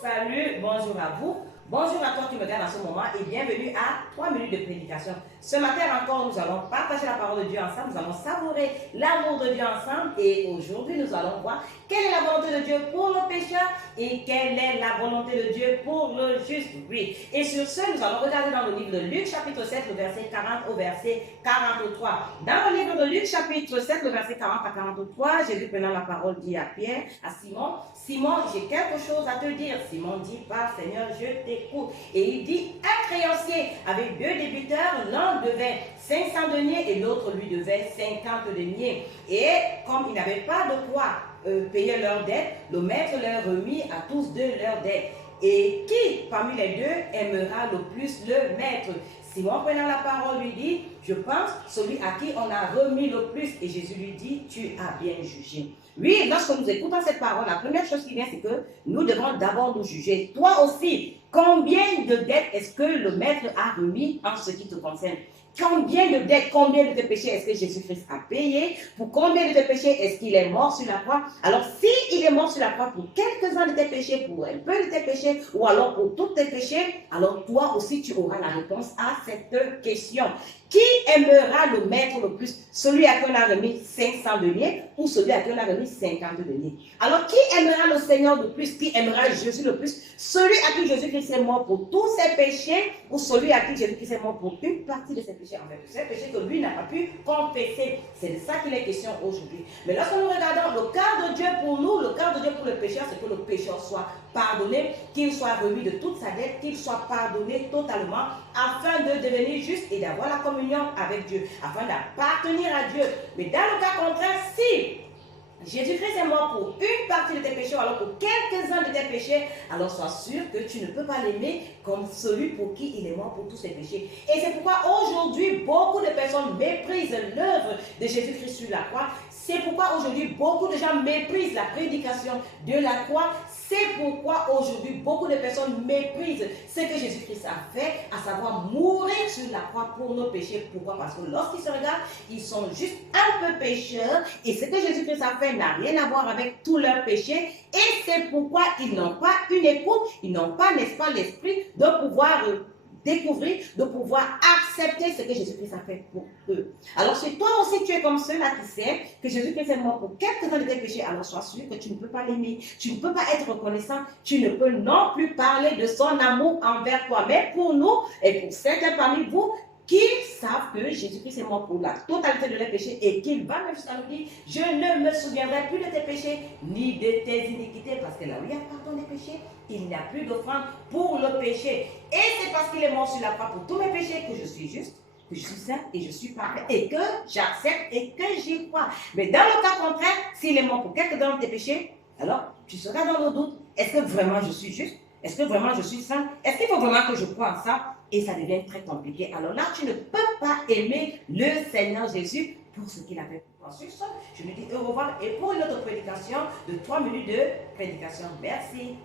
Salut, bonjour à vous. Bonjour à toi qui me regarde en ce moment et bienvenue à 3 minutes de prédication. Ce matin encore, nous allons partager la parole de Dieu ensemble, nous allons savourer l'amour de Dieu ensemble et aujourd'hui, nous allons voir quelle est la volonté de Dieu pour le pécheur et quelle est la volonté de Dieu pour le juste. Oui. Et sur ce, nous allons regarder dans le livre de Luc chapitre 7, le verset 40 au verset 43. Dans le livre de Luc chapitre 7, le verset 40 à 43, Jésus prenant la parole dit à Pierre, à Simon, Simon, j'ai quelque chose à te dire. Simon dit, pas Seigneur, je t'écoute. Et il dit, un créancier avec 2 débiteurs, l'un devait 500 deniers et l'autre lui devait 50 deniers. Et comme il n'avait pas de quoi payer leurs dettes, le maître leur remit à tous deux leurs dettes. Et qui parmi les deux aimera le plus le maître? Simon prenant la parole lui dit, je pense celui à qui on a remis le plus. Et Jésus lui dit, tu as bien jugé. Oui, lorsque nous écoutons cette parole, la première chose qui vient, c'est que nous devons d'abord nous juger. Toi aussi, combien de dettes est-ce que le maître a remis en ce qui te concerne? Combien de dettes, combien de tes péchés est-ce que Jésus-Christ a payé? Pour combien de tes péchés est-ce qu'il est mort sur la croix? Alors, s'il est mort sur la croix pour quelques-uns de tes péchés, pour un peu de tes péchés, ou alors pour tous tes péchés, alors toi aussi tu auras la réponse à cette question. Qui aimera le maître le plus? Celui à qui on a remis 500 deniers ou celui à qui on a remis 50 deniers? Alors, qui aimera le Seigneur le plus? Qui aimera Jésus le plus? Celui à qui Jésus-Christ est mort pour tous ses péchés ou celui à qui Jésus-Christ est mort pour une partie de ses péchés? En fait, ces péchés que lui n'a pas pu confesser. C'est de ça qu'il est question aujourd'hui. Mais lorsque nous regardons le cœur de Dieu pour nous, le cœur de Dieu pour le pécheur, c'est que le pécheur soit pardonné, qu'il soit remis de toute sa dette, qu'il soit pardonné totalement afin de devenir juste et d'avoir la communion avec Dieu, afin d'appartenir à Dieu. Mais dans le cas contraire, si Jésus-Christ est mort pour une partie de tes péchés, alors pour quelques-uns de tes péchés, alors sois sûr que tu ne peux pas l'aimer comme celui pour qui il est mort pour tous ses péchés. Et c'est pourquoi aujourd'hui, beaucoup de personnes méprisent l'œuvre de Jésus-Christ sur la croix. C'est pourquoi aujourd'hui, beaucoup de gens méprisent la prédication de la croix. C'est pourquoi aujourd'hui, beaucoup de personnes méprisent ce que Jésus-Christ a fait, à savoir mourir sur la croix pour nos péchés. Pourquoi? Parce que lorsqu'ils se regardent, ils sont juste un peu pécheurs. Et ce que Jésus-Christ a fait n'a rien à voir avec tous leurs péchés. Et c'est pourquoi ils n'ont pas une écoute, ils n'ont pas, n'est-ce pas, l'esprit de pouvoir découvrir, de pouvoir accepter ce que Jésus-Christ a fait pour eux. Alors si toi aussi tu es comme ceux-là qui savent que Jésus-Christ est mort pour quelques-uns de tes péchés, alors sois sûr que tu ne peux pas l'aimer, tu ne peux pas être reconnaissant, tu ne peux non plus parler de son amour envers toi. Mais pour nous et pour certains parmi vous qui savent que Jésus-Christ est mort pour la totalité de leurs péchés et qu'il va même jusqu'à nous dire, je ne me souviendrai plus de tes péchés ni de tes iniquités, parce que là où il y a pardon des péchés, il n'y a plus d'offrande pour le péché. Et c'est parce qu'il est mort sur la croix pour tous mes péchés que je suis juste, que je suis saint et je suis parfait et que j'accepte et que j'y crois. Mais dans le cas contraire, s'il est mort pour quelques-uns de tes péchés, alors tu seras dans le doute. Est-ce que vraiment je suis juste? Est-ce que vraiment je suis saint? Est-ce qu'il faut vraiment que je croie en ça? Et ça devient très compliqué. Alors là, tu ne peux pas aimer le Seigneur Jésus pour ce qu'il a fait pour toi. Sur ce, je me dis au revoir et pour une autre prédication de 3 minutes de prédication. Merci.